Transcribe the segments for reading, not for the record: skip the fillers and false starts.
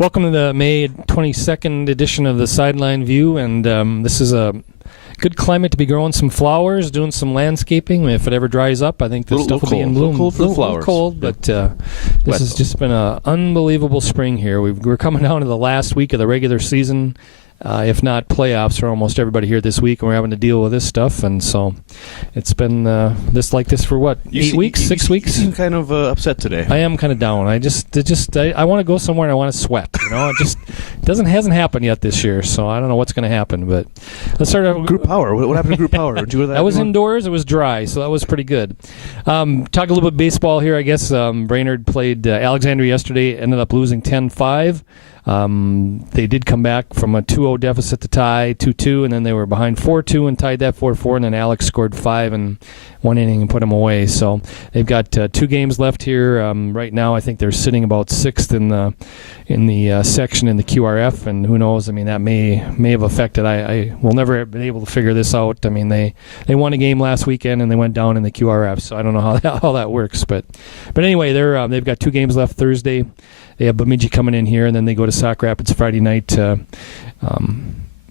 Welcome to the May 22nd edition of the Sideline View, and this is a good climate to be growing some flowers, doing some landscaping. If it ever dries up, I think this stuff will be in bloom. Cold for the flowers. Cold, but this has just been an unbelievable spring here. We're coming down to the last week of the regular season, if not playoffs for almost everybody here this week, and we're having to deal with this stuff. And so it's been this for what, 6 weeks? You seem kind of upset today. I am kind of down. I want to go somewhere and I want to sweat. It hasn't happened yet this year, so I don't know what's going to happen. But let's start out. Group power. What happened to group power? Did you go to that? I was indoors. It was dry, so that was pretty good. Talk a little bit baseball here, I guess. Brainerd played Alexandria yesterday, ended up losing 10-5. They did come back from a 2-0 deficit to tie 2-2, and then they were behind 4-2 and tied that 4-4, and then Alex scored 5 in one inning and put them away. So they've got 2 games left here. Right now, I think they're sitting about 6th in the section in the QRF, and who knows? I mean, that may have affected. I will never have been able to figure this out. I mean, they won a game last weekend and they went down in the QRF, so I don't know how that works. But anyway, they've got 2 games left Thursday. They have Bemidji coming in here, and then they go to Sauk Rapids Friday night to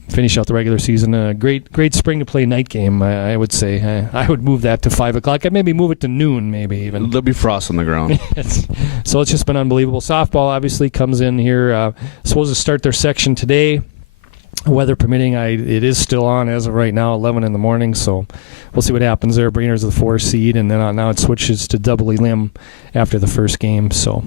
finish out the regular season. A great spring to play night game, I would say. I would move that to 5 o'clock. I'd maybe move it to noon, maybe even. There'll be frost on the ground. So it's just been unbelievable. Softball obviously comes in here. Supposed to start their section today. Weather permitting, it is still on as of right now, 11 in the morning, so we'll see what happens there. Brainerd's the 4 seed, and then now it switches to double elim after the first game. So,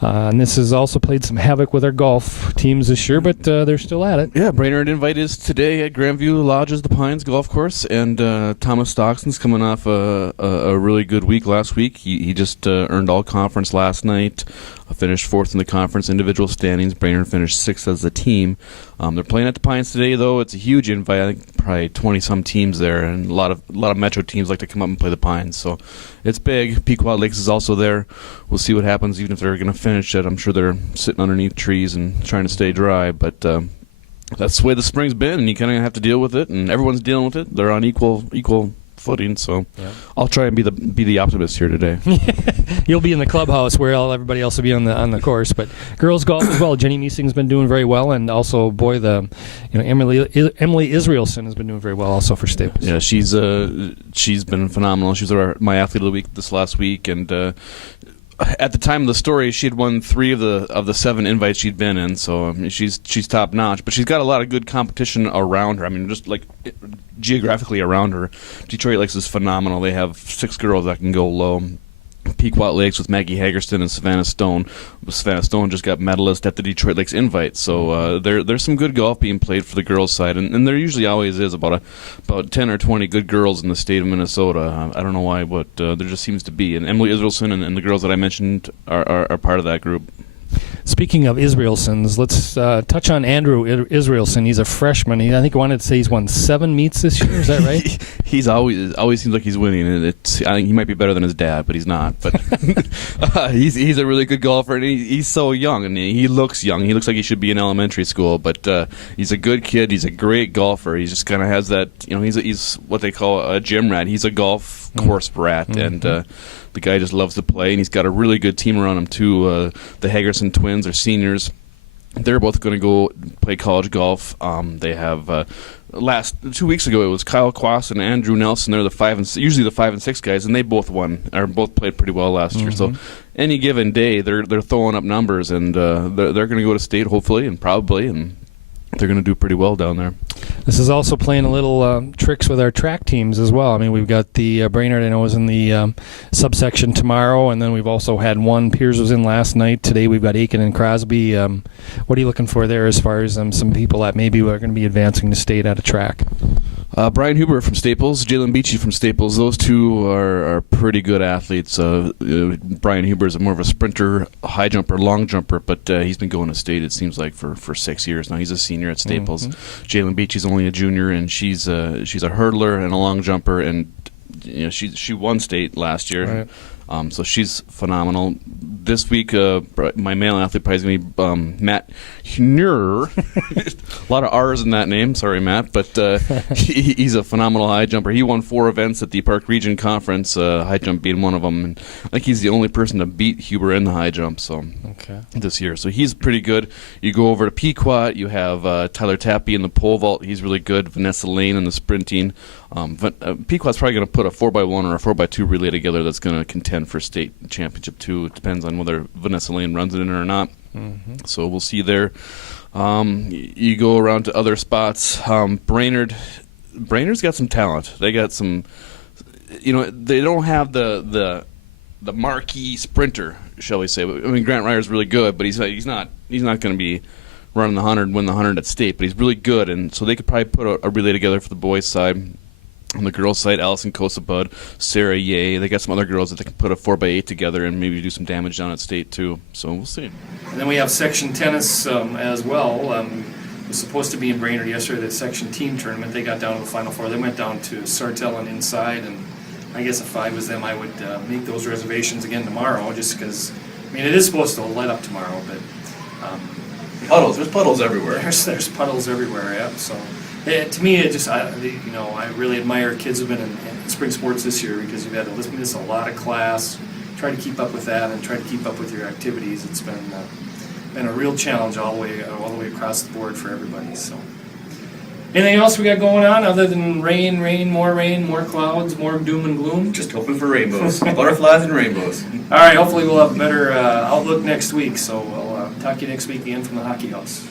and this has also played some havoc with our golf teams this year, but they're still at it. Yeah, Brainerd Invite is today at Grandview Lodge's The Pines Golf Course, and Thomas Stockson's coming off a really good week last week. He just earned all conference last night. Finished 4th in the conference individual standings. Brainerd finished 6th as a team. They're playing at the Pines today, though. It's a huge invite. I think probably 20-some teams there, and a lot of Metro teams like to come up and play the Pines. So it's big. Pequot Lakes is also there. We'll see what happens, even if they're going to finish it. I'm sure they're sitting underneath trees and trying to stay dry. But that's the way the spring's been, and you kind of have to deal with it. And everyone's dealing with it. They're on equal footing, so yeah. I'll try and be the optimist here today. You'll be in the clubhouse where everybody else will be on the course. But girls golf as well. Jenny Meesing's been doing very well, and also Emily Israelson has been doing very well also for Staples. Yeah, she's been phenomenal. She was my athlete of the week this last week, and at the time of the story, she had won 3 of the 7 invites she'd been in, so she's top notch. But she's got a lot of good competition around her. I mean, just like geographically around her. Detroit Lakes is phenomenal. They have 6 girls that can go low. Pequot Lakes with Maggie Hagerston and Savannah Stone. Savannah Stone just got medalist at the Detroit Lakes Invite. So there's some good golf being played for the girls' side, and there usually always is about 10 or 20 good girls in the state of Minnesota. I don't know why, but there just seems to be. And Emily Israelson and the girls that I mentioned are part of that group. Speaking of Israelsons, let's touch on Andrew Israelson. He's a freshman. I think I wanted to say he's won 7 meets this year. Is that right? He's always seems like he's winning. I think he might be better than his dad, but he's not. But he's a really good golfer, and he's so young, and he looks young. He looks like he should be in elementary school, but he's a good kid. He's a great golfer. He just kind of has that. He's what they call a gym rat. He's a golf course rat, and the guy just loves to play, and he's got a really good team around him too. The Hagerson twins are seniors. They're both going to go play college golf. They have 2 weeks ago it was Kyle Quass and Andrew Nelson. They're usually the 5 and 6 guys, and they both both played pretty well last year. So any given day they're throwing up numbers, and they're going to go to state hopefully and probably, and they're going to do pretty well down there. This is also playing a little tricks with our track teams as well. I mean, we've got the Brainerd, I know, is in the subsection tomorrow, and then we've also had one. Piers was in last night. Today we've got Aiken and Crosby. What are you looking for there as far as some people that maybe are going to be advancing to state at a track? Brian Huber from Staples, Jalen Beachy from Staples. Those two are pretty good athletes. Brian Huber is more of a sprinter, high jumper, long jumper, but he's been going to state, it seems like, for 6 years now. He's a senior at Staples. Jalen Beachy's only a junior, and she's a hurdler and a long jumper, and she won state last year. So she's phenomenal. This week, my male athlete probably is going to be Matt Hnur. A lot of R's in that name. Sorry, Matt. But he's a phenomenal high jumper. He won 4 events at the Park Region Conference, high jump being one of them. And I think he's the only person to beat Huber in the high jump this year. So he's pretty good. You go over to Pequot, you have Tyler Tappy in the pole vault. He's really good. Vanessa Lane in the sprinting. Pequot's probably going to put a 4x1 or a 4x2 relay together that's going to contend for state championship too. It depends on whether Vanessa Lane runs it in or not. So we'll see there. You go around to other spots. Brainerd's got some talent. They got some. They don't have the marquee sprinter, shall we say? I mean, Grant Ryer's really good, but he's not going to be running the 100, win the 100 at state. But he's really good, and so they could probably put a relay together for the boys' side. On the girls' side, Allison Kosabud, Sarah Ye. They got some other girls that they can put a 4x8 together and maybe do some damage down at state too. So we'll see. And then we have section tennis as well. It was supposed to be in Brainerd yesterday, the section team tournament. They got down to the Final Four. They went down to Sartell and Inside, and I guess if I was them, I would make those reservations again tomorrow, just because, it is supposed to let up tomorrow, but... puddles. There's puddles everywhere. There's puddles everywhere, yeah. So... to me, I really admire kids who've been in spring sports this year, because you've had to miss a lot of class, try to keep up with that, and try to keep up with your activities. It's been a real challenge all the way across the board for everybody. So, anything else we got going on other than rain, more clouds, more doom and gloom? Just hoping for rainbows, butterflies and rainbows. All right, hopefully we'll have a better outlook next week. So we'll talk to you next week again from the Hockey House.